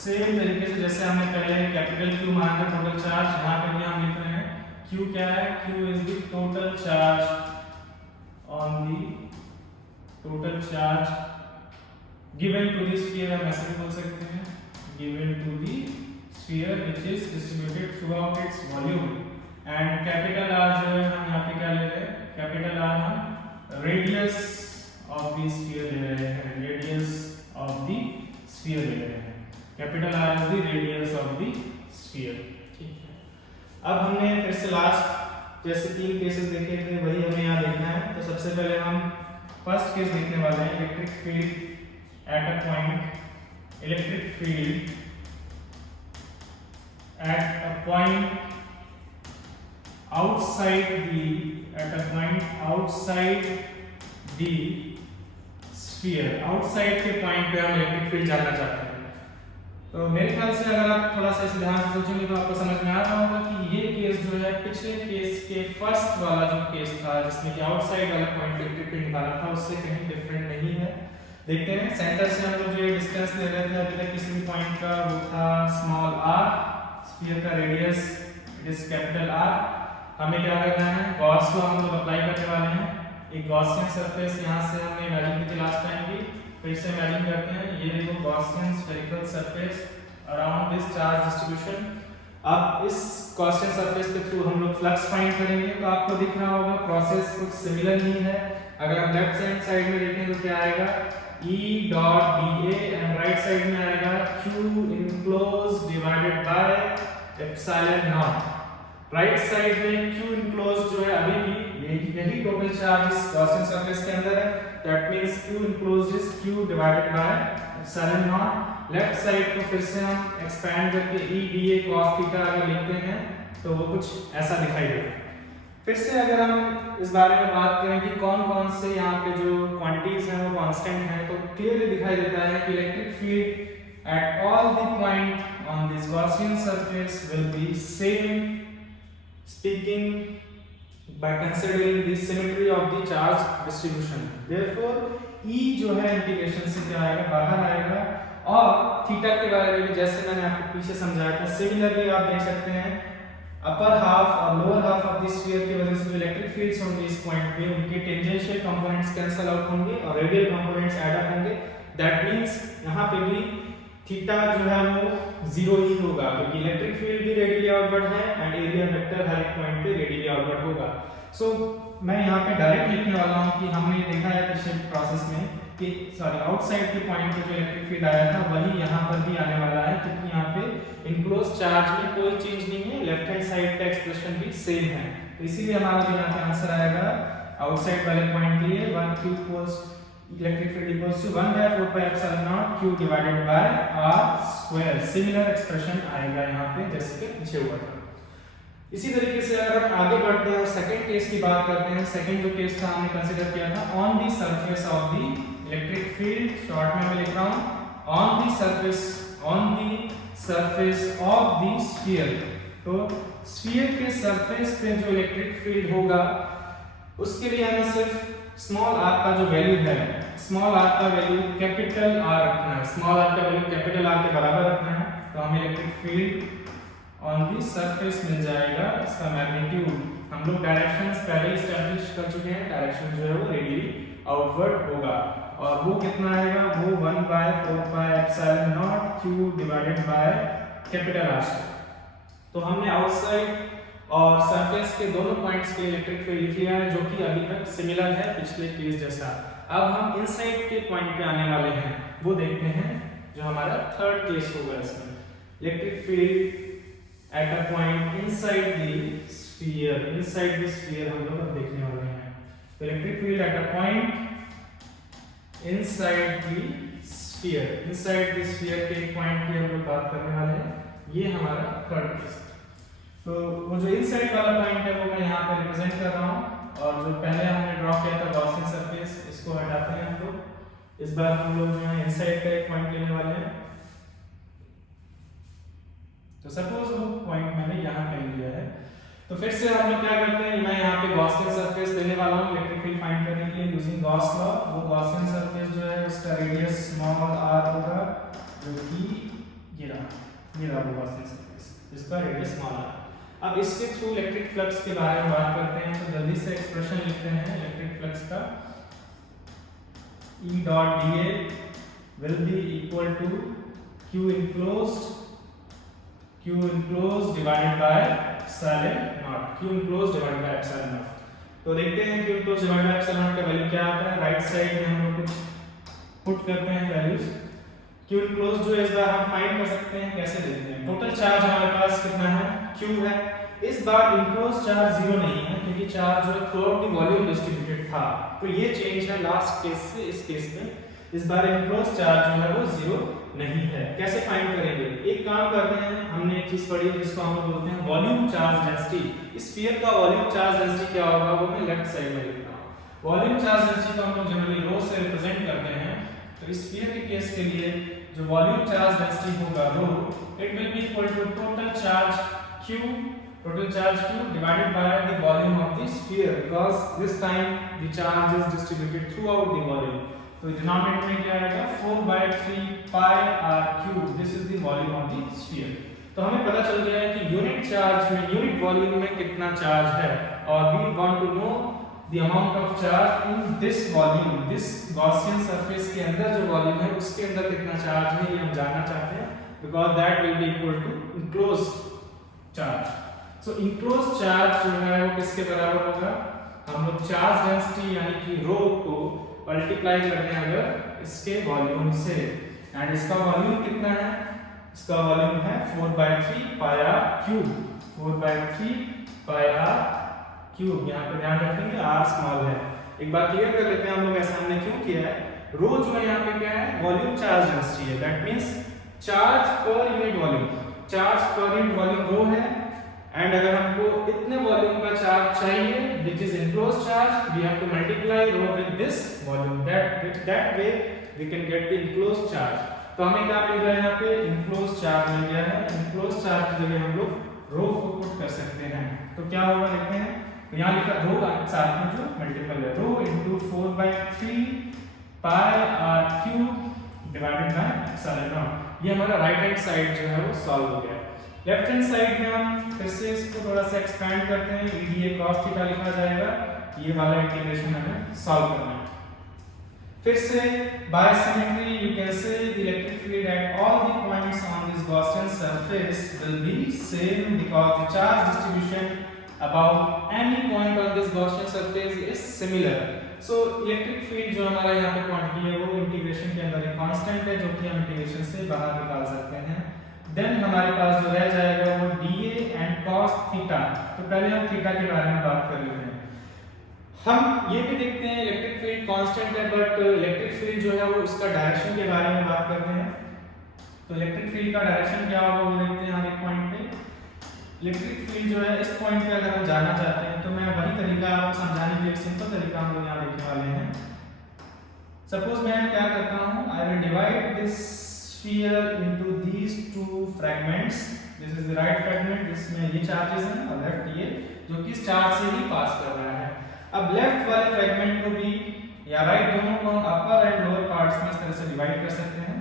सेम तरीके से जैसे हमने पहले कैपिटल Q माना था टोटल चार्ज, यहाँ पे भी हम लिख रहे हैं Q क्या है, Q is the total charge on the total charge given to the sphere, हम ऐसे भी बोल सकते हैं given to the sphere which is distributed throughout its volume. And capital R जो है हम यहाँ पे क्या ले रहे हैं, कैपिटल R हम रेडियस ऑफ द स्फीयर ले रहे हैं, रेडियस ऑफ द स्फीयर ले रहे हैं। Capital R is the radius of the sphere. ठीक है, अब हमने फिर से लास्ट जैसे तीन केसेस देखे थे वही हमें यहाँ देखना है। तो सबसे पहले हम फर्स्ट केस देखने वाले हैं, electric field at a point, electric field at a point outside the at a point outside the sphere, outside के पॉइंट पे हम इलेक्ट्रिक फील्ड जानना चाहते हैं। तो मेरे ख्याल से अगर आप थोड़ा सा इस ध्यान से सोचेंगे तो आपको समझ में आ रहा होगा कि ये केस जो है पिछले केस के फर्स्ट वाला जो केस था जिसमें कि आउटसाइड वाला पॉइंट इलेक्ट्रिक फील्ड निकाला था उससे कहीं डिफरेंट नहीं है। देखते हैं सेंटर से हम लोग जो डिस्टेंस ले रहे थे अभी तक किसी भी पॉइंट का, वो था स्मॉल r, स्फीयर का radius it is capital R। हमें क्या करना है, गॉस लॉ हम लोग अप्लाई करने वाले हैं। एक गॉसियन सरफेस यहाँ से हमने इमेजिन की थी लास्ट टाइम भी, फिर से इमेजिन करते हैं, ये देखो Gaussian spherical surface around this charge distribution. अब इस गॉसियन सरफेस के थ्रू हम लोग फ्लक्स फाइंड करेंगे। तो आपको दिख रहा होगा प्रोसेस कुछ सिमिलर ही है। अगर हम लेफ्ट हैंड साइड में देखें तो क्या आएगा, E dot dA and right side में आएगा Q enclose divided by epsilon not. Right side में Q इनक्लोज जो है अभी भी यही टोटल चार्ज इस गॉसियन सरफेस के अंदर है, that means Q enclose is Q divided bye epsilon not. Left side को फिर से हम एक्सपैंड करके E dA cos थीटा अगर लिखते हैं तो वो कुछ ऐसा दिखाई देगा। फिर से अगर हम इस बारे में बात करें कि कौन कौन से यहाँ पे जो क्वांटिटीज हैं वो कांस्टेंट हैं, तो क्लियरली दिखाई देता है कि electric field at all the point on this Gaussian surface will be same speaking by considering the symmetry of the charge distribution. Therefore E जो है इंटीग्रेशन से क्या आएगा, बाहर आएगा। और थीटा के बारे में भी जैसे मैंने आपको पीछे समझाया था, सिमिलरली आप देख सकते हैं अपर हाफ और lower half of the sphere की वजह से जो इलेक्ट्रिक फील्ड्स होंगे इस पॉइंट पे उनके टेंजेंशियल कंपोनेंट्स कैंसिल आउट होंगे और रेडियल कंपोनेंट्स ऐड अप होंगे। दैट मींस यहाँ पे भी थीटा जो है वो जीरो ही होगा क्योंकि इलेक्ट्रिक फील्ड भी रेडियली आउटवर्ड है एंड एरिया वेक्टर हर एक पॉइंट पे रेडियली आउटवर्ड होगा। सो मैं यहाँ पे डायरेक्ट लिखने वाला हूँ कि हमने देखा है पिछले प्रोसेस में कि आउटसाइड के पॉइंट पे जो इलेक्ट्रिक फील्ड आया था वही यहाँ पर भी आने वाला है, क्योंकि यहाँ पे इनक्लोज चार्ज में कोई चेंज नहीं है, लेफ्ट हैंड साइड का एक्सप्रेशन भी सेम है। तो इसीलिए हमारा जो यहाँ पे आंसर आएगा आउटसाइड वाले पॉइंट के लिए 1 Q equals electric field equals to 1/4 pi epsilon naught Q divided by R square. Similar expression आएगा यहाँ पे जैसे कि पीछे हुआ था। इसी तरीके से अगर हम आगे बढ़ते हैं और सेकंड केस की बात करते हैं, सेकंड जो केस था हमने कंसीडर किया था on the surface of the electric field, short में मैं लिख रहा हूँ on the surface of the sphere. तो स्फीयर के सरफेस पे जो इलेक्ट्रिक फील्ड होगा उसके लिए हमें सिर्फ स्मॉल r का जो वैल्यू है, स्मॉल r का वैल्यू कैपिटल R रखना है, स्मॉल r का वैल्यू कैपिटल R के बराबर रखना है। तो हमें electric field on the surface मिल जाएगा। इसका मैग्नीट्यूड हम लोग डायरेक्शंस पहले एस्टैब्लिश कर चुके हैं, डायरेक्शन जो है वो रेडियली आउटवर्ड होगा और वो कितना आएगा, वो 1/4πε0 q divided by capital R। तो हमने आउटसाइड और सरफेस के दोनों पॉइंट्स के इलेक्ट्रिक फील्ड लिख लिया है जो कि अभी तक सिमिलर है पिछले केस जैसा। अब हम इनसाइड के पॉइंट पे आने वाले हैं, वो देखते हैं जो हमारा थर्ड केस होगा। इसमें electric field at a point inside the sphere, inside the sphere हम लोग अब देखने वाले हैं। तो electric field at a point inside the sphere, inside the sphere के एक पॉइंट की हम लोग बात करने वाले हैं, ये हमारा थर्ड केस। तो वो जो इनसाइड वाला पॉइंट है वो मैं यहाँ पे रिप्रेजेंट कर रहा हूँ और जो पहले हमने ड्रॉ किया था गॉसियन सरफेस, इसको हटाते हैं हम लोग। इस बार हम लोग जो है इनसाइड का एक पॉइंट लेने वाले हैं। तो सपोज वो पॉइंट मैंने यहाँ पे लिया है, तो फिर से हम लोग क्या करते हैं, मैं यहाँ पे गॉसियन सरफेस लेने वाला हूँ इलेक्ट्रिक फील्ड फाइंड करने के लिए यूजिंग गॉस लॉ। वो गॉसियन सरफेस जो है उसका रेडियस स्मॉल r होगा जो कि ये रहा वो गॉसियन सरफेस जिसका रेडियस स्मॉल r। अब इसके थ्रू इलेक्ट्रिक फ्लक्स के बारे में बात करते हैं, तो जल्दी से एक्सप्रेशन लिखते हैं इलेक्ट्रिक फ्लक्स का। E dot dA will be equal to Q enclosed divided by epsilon naught, Q enclosed divided by epsilon naught। तो देखते हैं Q enclosed divided by epsilon naught का वैल्यू क्या आता है। राइट साइड में हम लोग कुछ पुट करते हैं वैल्यूज। Q enclosed जो इस बार हम फाइंड कर सकते हैं, कैसे देखते हैं। टोटल चार्ज हमारे पास कितना है, Q है। इस बार इनक्लोज चार्ज जीरो नहीं है क्योंकि चार्ज जो है through out the volume distributed था, तो ये चेंज है लास्ट केस से इस केस में। इस बार इनक्लोज चार्ज जो है वो जीरो नहीं है। कैसे फाइंड करेंगे, एक काम करते हैं, हमने एक चीज पढ़ी जिसको हम लोग बोलते हैं वॉल्यूम चार्ज डेंसिटी। इस स्फीयर का वॉल्यूम चार्ज डेंसिटी क्या होगा वो मैं लेफ्ट साइड में लिख रहा हूं। वॉल्यूम चार्ज डेंसिटी को हम लोग जनरली रो से रिप्रेजेंट करते हैं। तो इस स्फीयर के केस के लिए जो वॉल्यूम चार्ज डेंसिटी होगा rho, it will be equal to total charge Q divided by the volume of the sphere, because this time the charge is distributed throughout the volume। तो denominator में क्या आएगा, 4/3 pi r cube, this is the volume of the sphere। तो हमें पता चल गया है कि यूनिट चार्ज में, यूनिट वॉल्यूम में कितना चार्ज है, और we want to know the amount of charge in this volume, this Gaussian surface के अंदर जो वॉल्यूम है उसके अंदर कितना चार्ज है ये हम जानना चाहते हैं, because that will be equal to enclosed charge। So enclosed charge जो है वो किसके बराबर होगा, हम लोग चार्ज डेंसिटी यानी कि रो को मल्टीप्लाई करते हैं अगर इसके वॉल्यूम से, एंड इसका वॉल्यूम कितना है, इसका वॉल्यूम है 4/3 pi r cube, 4/3 pi r cube। यहाँ पे ध्यान रखेंगे r स्मॉल है। एक बात क्लियर कर लेते हैं हम लोग, ऐसा हमने क्यों किया है। रो जो है यहाँ पे क्या है, वॉल्यूम चार्ज डेंसिटी है, that means charge per unit volume, charge per unit volume rho है। एंड अगर हमको इतने वॉल्यूम का चार्ज चाहिए which is enclosed charge, we have to multiply rho with this volume, that way we can get the enclosed charge। तो हमें क्या मिल गया है यहाँ पे, enclosed charge मिल गया है। enclosed charge की जगह हम लोग रो को पुट कर सकते हैं, तो क्या होगा देखते हैं। तो यहाँ लिखा रो साथ में जो मल्टीपल है, रो into 4/3 pi r cube divided by epsilon naught। ये हमारा राइट हैंड साइड जो है वो सॉल्व हो गया। लेफ्ट हैंड साइड में हम फिर से इसको थोड़ा सा एक्सपेंड करते हैं, EDA cos थीटा लिखा जाएगा, ये वाला इंटीग्रेशन हमें सॉल्व करना है। फिर से by symmetry you can say the electric field at all the points on this Gaussian surface will be same because the charge distribution about any point on this Gaussian surface is similar. So electric field जो हमारा यहाँ पे quantity है वो integration के अंदर एक constant है जो कि हम इंटीग्रेशन से बाहर निकाल सकते हैं। देन हमारे पास जो रह जाएगा वो dA एंड cos थीटा। तो पहले हम थीटा के बारे में बात कर लेते हैं। हम ये भी देखते हैं इलेक्ट्रिक फील्ड कांस्टेंट है, बट इलेक्ट्रिक फील्ड जो है वो उसका डायरेक्शन के बारे में बात करते हैं। तो इलेक्ट्रिक फील्ड का डायरेक्शन क्या होगा वो देखते हैं। हर एक पॉइंट पे इलेक्ट्रिक फील्ड जो है इस पॉइंट पे अगर हम जानना चाहते हैं तो मैं वही तरीका आपको समझाने के लिए एक सिंपल तरीका हम लोग यहाँ देखने वाले हैं। सपोज मैं क्या करता हूँ, I will divide this sphere into these two fragments। this is the right fragment, जिसमें ये चार्जेस हैं, और लेफ्ट ये जो कि इस चार्ज से ही पास कर रहा है। अब लेफ्ट वाले फ्रैगमेंट को भी या राइट दोनों को अपर एंड लोअर पार्ट्स में इस तरह से डिवाइड कर सकते हैं।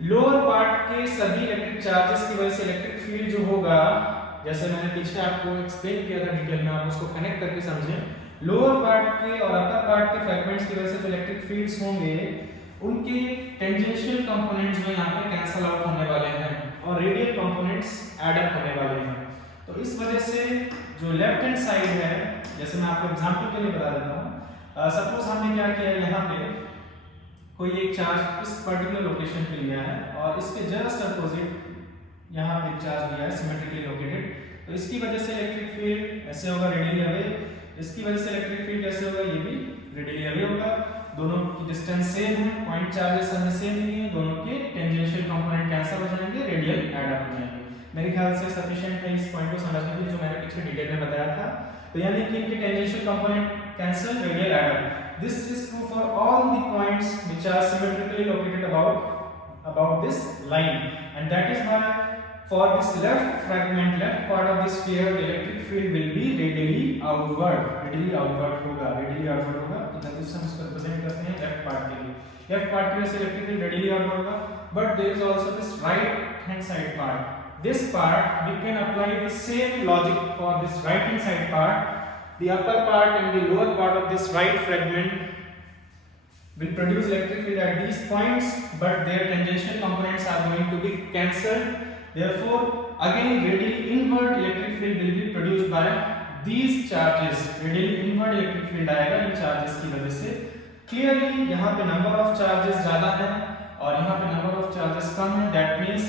लोअर पार्ट के सभी इलेक्ट्रिक चार्जेस की वजह से इलेक्ट्रिक फील्ड जो होगा, जैसे मैंने पीछे आपको एक्सप्लेन किया था डिटेल में, आप उसको कनेक्ट करके समझें। लोअर पार्ट के और अपर पार्ट के फ्रैगमेंट्स की वजह से जो इलेक्ट्रिक फील्ड्स होंगे उनके टेंजेंशियल कंपोनेंट्स जो यहाँ पे कैंसल आउट होने वाले हैं और रेडियल कंपोनेंट्स ऐड अप होने वाले हैं। तो इस वजह से जो लेफ्ट हैंड साइड है, जैसे मैं आपको एग्जांपल के लिए बता देता हूँ, सपोज हमने क्या किया, यहाँ पे कोई एक चार्ज इस पर्टिकुलर लोकेशन पे लिया है और इसके जस्ट अपोजिट यहाँ पे चार्ज लिया है सिमेट्रिकली लोकेटेड, तो इसकी वजह से इलेक्ट्रिक फील्ड ऐसे होगा रेडियली अवे, इसकी वजह से इलेक्ट्रिक फील्ड कैसे होगा, ये भी रेडियली अवे होगा। दोनों की डिस्टेंस सेम है, पॉइंट चार्जेस हमें सेम नहीं है, दोनों के टेंजेंशियल कंपोनेंट कैंसिल हो जाएंगे, रेडियल ऐड अप हो जाएंगे। मेरे ख्याल से सफिशिएंट है इस पॉइंट को समझने के लिए जो मैंने पीछे डिटेल में बताया था। तो यानी कि इनके tangential component cancel, radial add up. This is true for all the points which are symmetrically located about this line, and that is why for this left fragment, left part of the sphere, the electric field will be radially outward. Radially outward होगा, radially outward होगा। तो जल्दी से हम इसको represent करते हैं left part के लिए। लेफ्ट पार्ट के लिए इलेक्ट्रिक फील्ड radially outward होगा, but there is also this right hand side part. This part we can apply the same logic for this right hand side part. The upper part and the lower part of this right fragment will produce electric field at these points, but their tangential components are going to be cancelled. Therefore, again radially inward electric field will be produced by these charges. Radially inward electric field आएगा इन charges की वजह से। Clearly यहाँ पे number of charges ज़्यादा है और यहाँ पे number of charges कम है। That means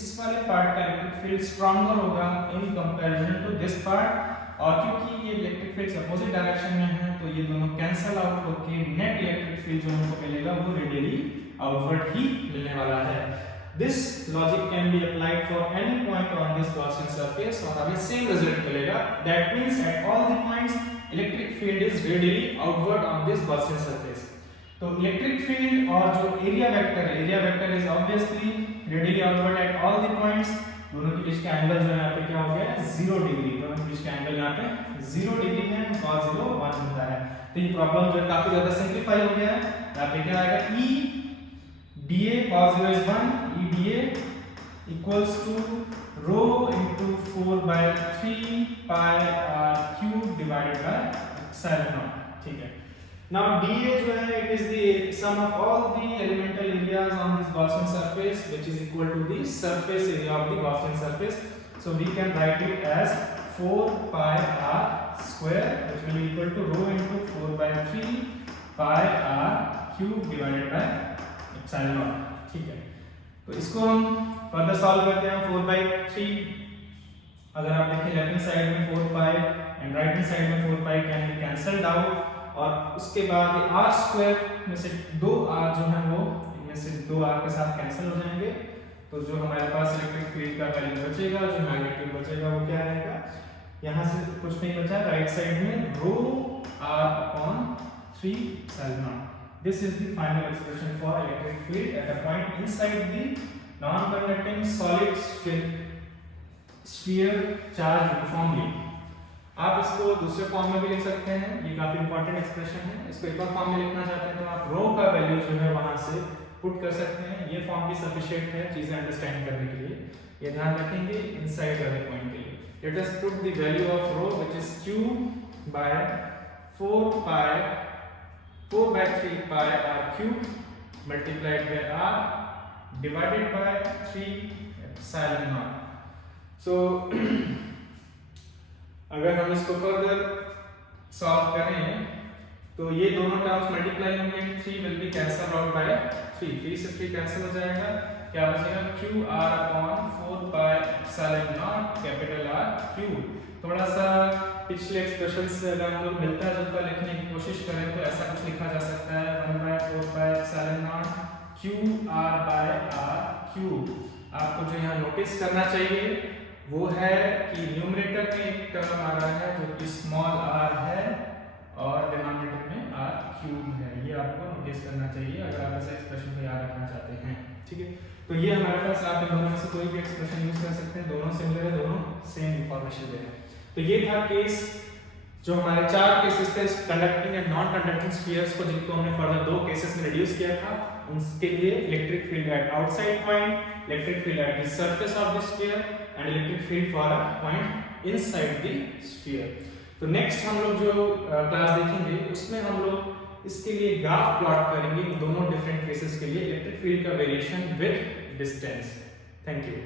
इस वाले part का electric field stronger होगा in comparison to this part। और क्योंकि ये इलेक्ट्रिक फील्ड अपोजिट डायरेक्शन में है तो ये दोनों कैंसल आउट होकर नेट इलेक्ट्रिक फील्ड जो हमको मिलेगा वो रेडियली आउटवर्ड ही मिलने वाला है। This logic can be applied for any point on this Gaussian surface और हमें सेम रिजल्ट मिलेगा। That means eight all the points electric field is radially outward on this Gaussian surface. तो electric field और जो area vector is obviously radially outward eight all the points. दोनों के बीच का angle जो है यहाँ पे क्या हो गया है 0 डिग्री। दोनों के बीच का एंगल यहाँ पे 0 डिग्री है, cos 0 1 होता है। तो ये प्रॉब्लम जो है काफी ज्यादा सिंपलीफाई हो गया है। यहाँ पे क्या आएगा E dA cos 0 is 1, E dA equals to rho into 4 by 3 pi r cube divided by epsilon naught। ठीक है। Now dA जो है it is the sum of all the elemental areas on this Gaussian surface which is equal to the surface area of the Gaussian surface. So we can write it as 4 pi r square which will be equal to rho into 4 by 3 pi r cube divided by epsilon naught। ठीक है। तो इसको हम further solve करते हैं। 4 by 3 अगर आप देखें लेफ्ट हैंड साइड में 4 pi and right hand side में 4 pi can be cancelled out और उसके बाद ये r स्क्वायर में से 2r जो है वो इनमें से 2r के साथ कैंसिल हो जाएंगे। तो जो हमारे पास इलेक्ट्रिक फील्ड का वैल्यू बचेगा, जो मैग्नीट्यूड बचेगा वो क्या आएगा, यहाँ से कुछ नहीं बचा, राइट साइड में रो r upon 3 epsilon naught। This is the final expression for electric field at a point inside the non conducting solid sphere charge uniformly. आप इसको दूसरे फॉर्म में भी लिख सकते हैं, ये काफी इंपॉर्टेंट एक्सप्रेशन है। इसको एक और फॉर्म में लिखना चाहते हैं तो आप रो का वैल्यू जो है वहां से पुट कर सकते हैं। ये फॉर्म भी सफिशिएंट है चीजें अंडरस्टैंड करने के लिए। ये ध्यान रखेंगे इनसाइड वाले पॉइंट के लिए। Let us put the value of rho which is q by 4 by 3 pi r cube multiplied by r divided by 3 epsilon naught। So अगर हम इसको फर्दर सॉल्व करें तो ये दोनों टर्म्स मल्टीप्लाई होंगे, 3 will be cancel out by 3 से 3 cancel हो जाएगा। क्या बचेगा qr upon 4 pi epsilon naught capital R cube. थोड़ा सा पिछले एक्सप्रेशन से अगर हम लोग मिलता जुलता लिखने की कोशिश करें तो ऐसा कुछ लिखा जा सकता है 1 by 4 pi epsilon naught qr by r cube. आपको जो यहाँ नोटिस करना चाहिए वो है कि न्यूमरेटर में एक टर्म आ रहा है जो कि स्मॉल r है और डिनोमिनेटर में r क्यूब है। ये आपको नोटिस करना चाहिए अगर आप ऐसा एक्सप्रेशन को याद रखना चाहते हैं। ठीक है। तो ये हमारे पास आप इन दोनों में से कोई भी एक्सप्रेशन यूज कर सकते हैं, दोनों सिमिलर है, दोनों सेम इंफॉर्मेशन दे रहे हैं। तो ये था केस जो हमारे 4 केसेस थे conducting and non conducting spheres को, जिनको हमने फर्दर 2 केसेस में रिड्यूस किया था, उनके लिए electric field eight outside point, electric field at the surface of the sphere and electric field for a point inside the sphere. तो नेक्स्ट हम लोग जो क्लास देखेंगे उसमें हम लोग इसके लिए ग्राफ प्लॉट करेंगे इन दोनों डिफरेंट केसेस के लिए इलेक्ट्रिक फील्ड का variation with distance. Thank you.